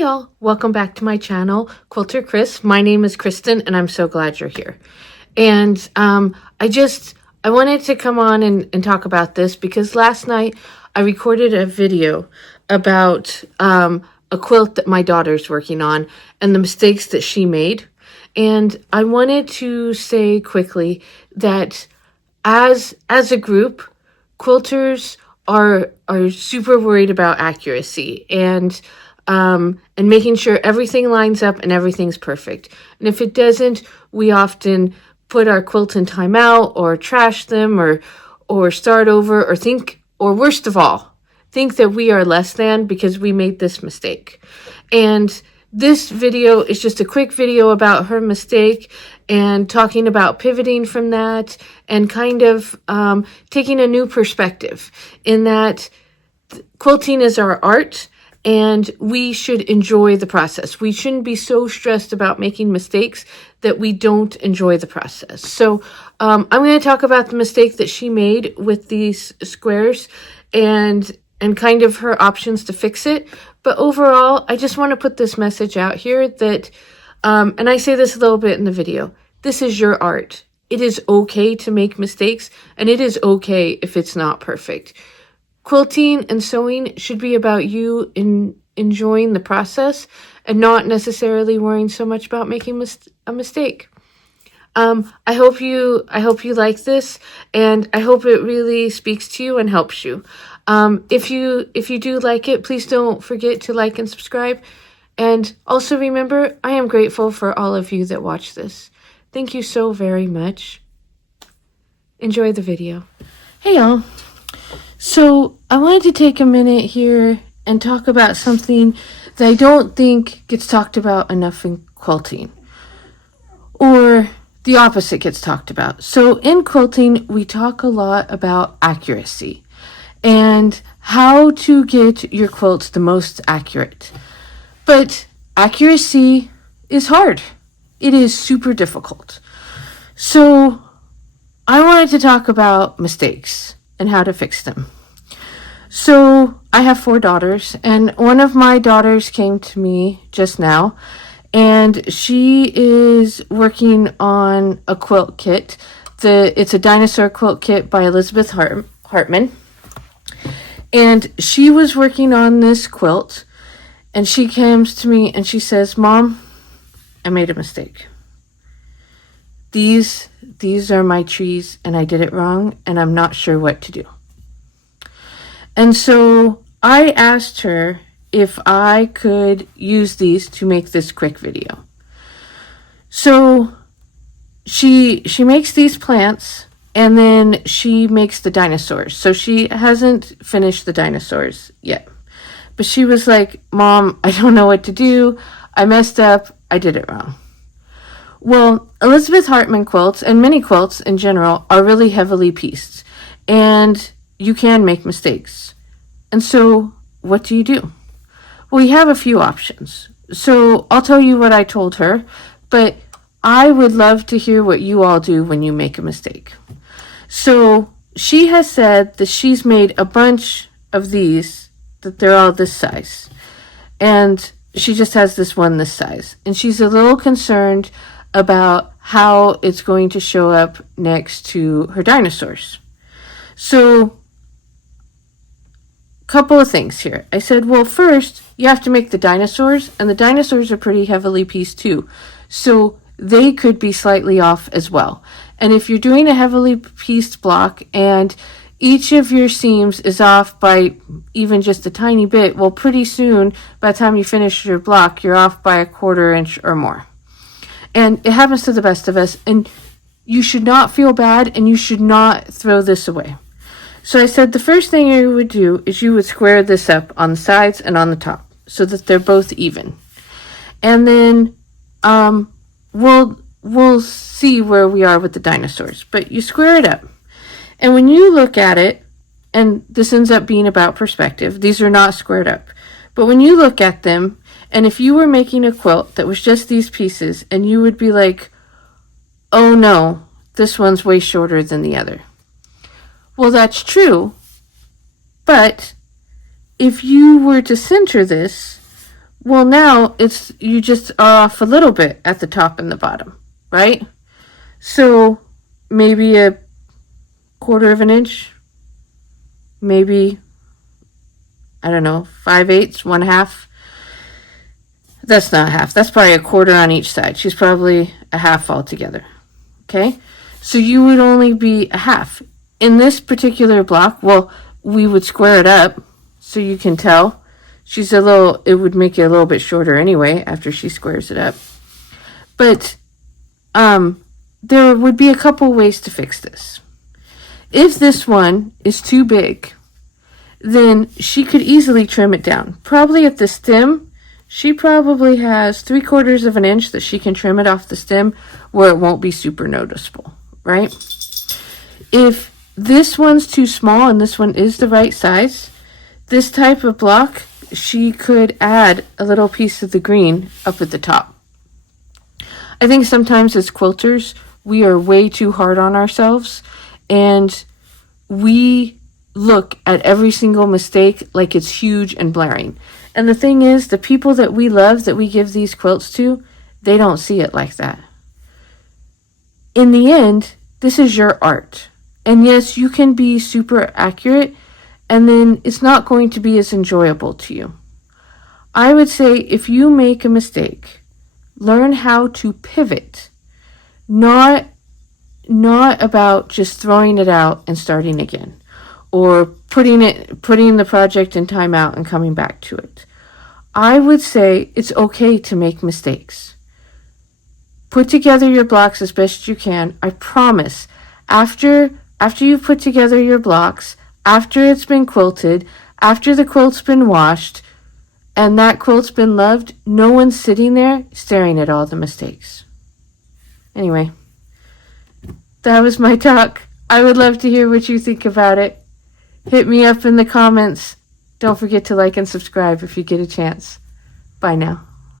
Hi y'all, welcome back to my channel, KwilterKris. My name is Kristin and I'm so glad you're here. And I wanted to come on and talk about this because last night I recorded a video about a quilt that my daughter's working on and the mistakes that she made. And I wanted to say quickly that as a group, quilters are super worried about accuracy and making sure everything lines up and everything's perfect. And if it doesn't, we often put our quilts in timeout or trash them or start over or think, or worst of all, think that we are less than because we made this mistake. And this video is just a quick video about her mistake and talking about pivoting from that and kind of taking a new perspective in that quilting is our art and we should enjoy the process. We shouldn't be so stressed about making mistakes that we don't enjoy the process. So I'm going to talk about the mistake that she made with these squares and kind of her options to fix it. But overall, I just want to put this message out here that, and I say this a little bit in the video, this is your art. It is okay to make mistakes, and it is okay if it's not perfect. Quilting and sewing should be about you enjoying the process and not necessarily worrying so much about making a mistake. I hope you like this, and I hope it really speaks to you and helps you. If you do like it, please don't forget to like and subscribe. And also remember, I am grateful for all of you that watch this. Thank you so very much. Enjoy the video. Hey y'all. So I wanted to take a minute here and talk about something that I don't think gets talked about enough in quilting, or the opposite gets talked about. So in quilting, we talk a lot about accuracy and how to get your quilts the most accurate. But accuracy is hard. It is super difficult. So I wanted to talk about mistakes and how to fix them. So I have 4 daughters, and one of my daughters came to me just now, and she is working on a quilt kit. It's a dinosaur quilt kit by Elizabeth Hartman. And she was working on this quilt, and she comes to me and she says, "Mom, I made a mistake. These are my trees, and I did it wrong, and I'm not sure what to do." And so I asked her if I could use these to make this quick video. So she makes these plants, and then she makes the dinosaurs. So she hasn't finished the dinosaurs yet. But she was like, "Mom, I don't know what to do. I messed up. I did it wrong." Well, Elizabeth Hartman quilts and many quilts in general are really heavily pieced, and you can make mistakes. And so what do you do? Well, we have a few options. So I'll tell you what I told her, but I would love to hear what you all do when you make a mistake. So she has said that she's made a bunch of these, that they're all this size. And she just has this one this size. And she's a little concerned about how it's going to show up next to her dinosaurs. So couple of things here. I said, well, first you have to make the dinosaurs, and the dinosaurs are pretty heavily pieced too. So they could be slightly off as well. And if you're doing a heavily pieced block and each of your seams is off by even just a tiny bit, well, pretty soon, by the time you finish your block, you're off by a 1/4 inch or more. And it happens to the best of us, and you should not feel bad, and you should not throw this away. So I said the first thing you would do is you would square this up on the sides and on the top so that they're both even. And then we'll see where we are with the dinosaurs. But you square it up. And when you look at it, and this ends up being about perspective, these are not squared up. But when you look at them, and if you were making a quilt that was just these pieces, and you would be like, "Oh no, this one's way shorter than the other." Well, that's true, but if you were to center this Well, now you just are off a little bit at the top and the bottom, right? So maybe a quarter of an inch, maybe, I don't know, 5/8, 1/2. That's not half. That's probably a quarter on each side. She's probably a half altogether. Okay? So you would only be a half. In this particular block, well, we would square it up so you can tell. It would make it a little bit shorter anyway after she squares it up. But there would be a couple ways to fix this. If this one is too big, then she could easily trim it down. Probably at the stem, she probably has 3/4 of an inch that she can trim it off the stem where it won't be super noticeable, right? If this one's too small and this one is the right size, this type of block, she could add a little piece of the green up at the top. I think sometimes as quilters, we are way too hard on ourselves, and we look at every single mistake like it's huge and blaring. And the thing is, the people that we love, that we give these quilts to, they don't see it like that. In the end, this is your art. And yes, you can be super accurate, and then it's not going to be as enjoyable to you. I would say if you make a mistake, learn how to pivot. Not about just throwing it out and starting again, or putting the project in timeout and coming back to it. I would say it's okay to make mistakes. Put together your blocks as best you can. I promise, after you've put together your blocks, after it's been quilted, after the quilt's been washed, and that quilt's been loved, no one's sitting there staring at all the mistakes. Anyway, that was my talk. I would love to hear what you think about it. Hit me up in the comments. Don't forget to like and subscribe if you get a chance. Bye now.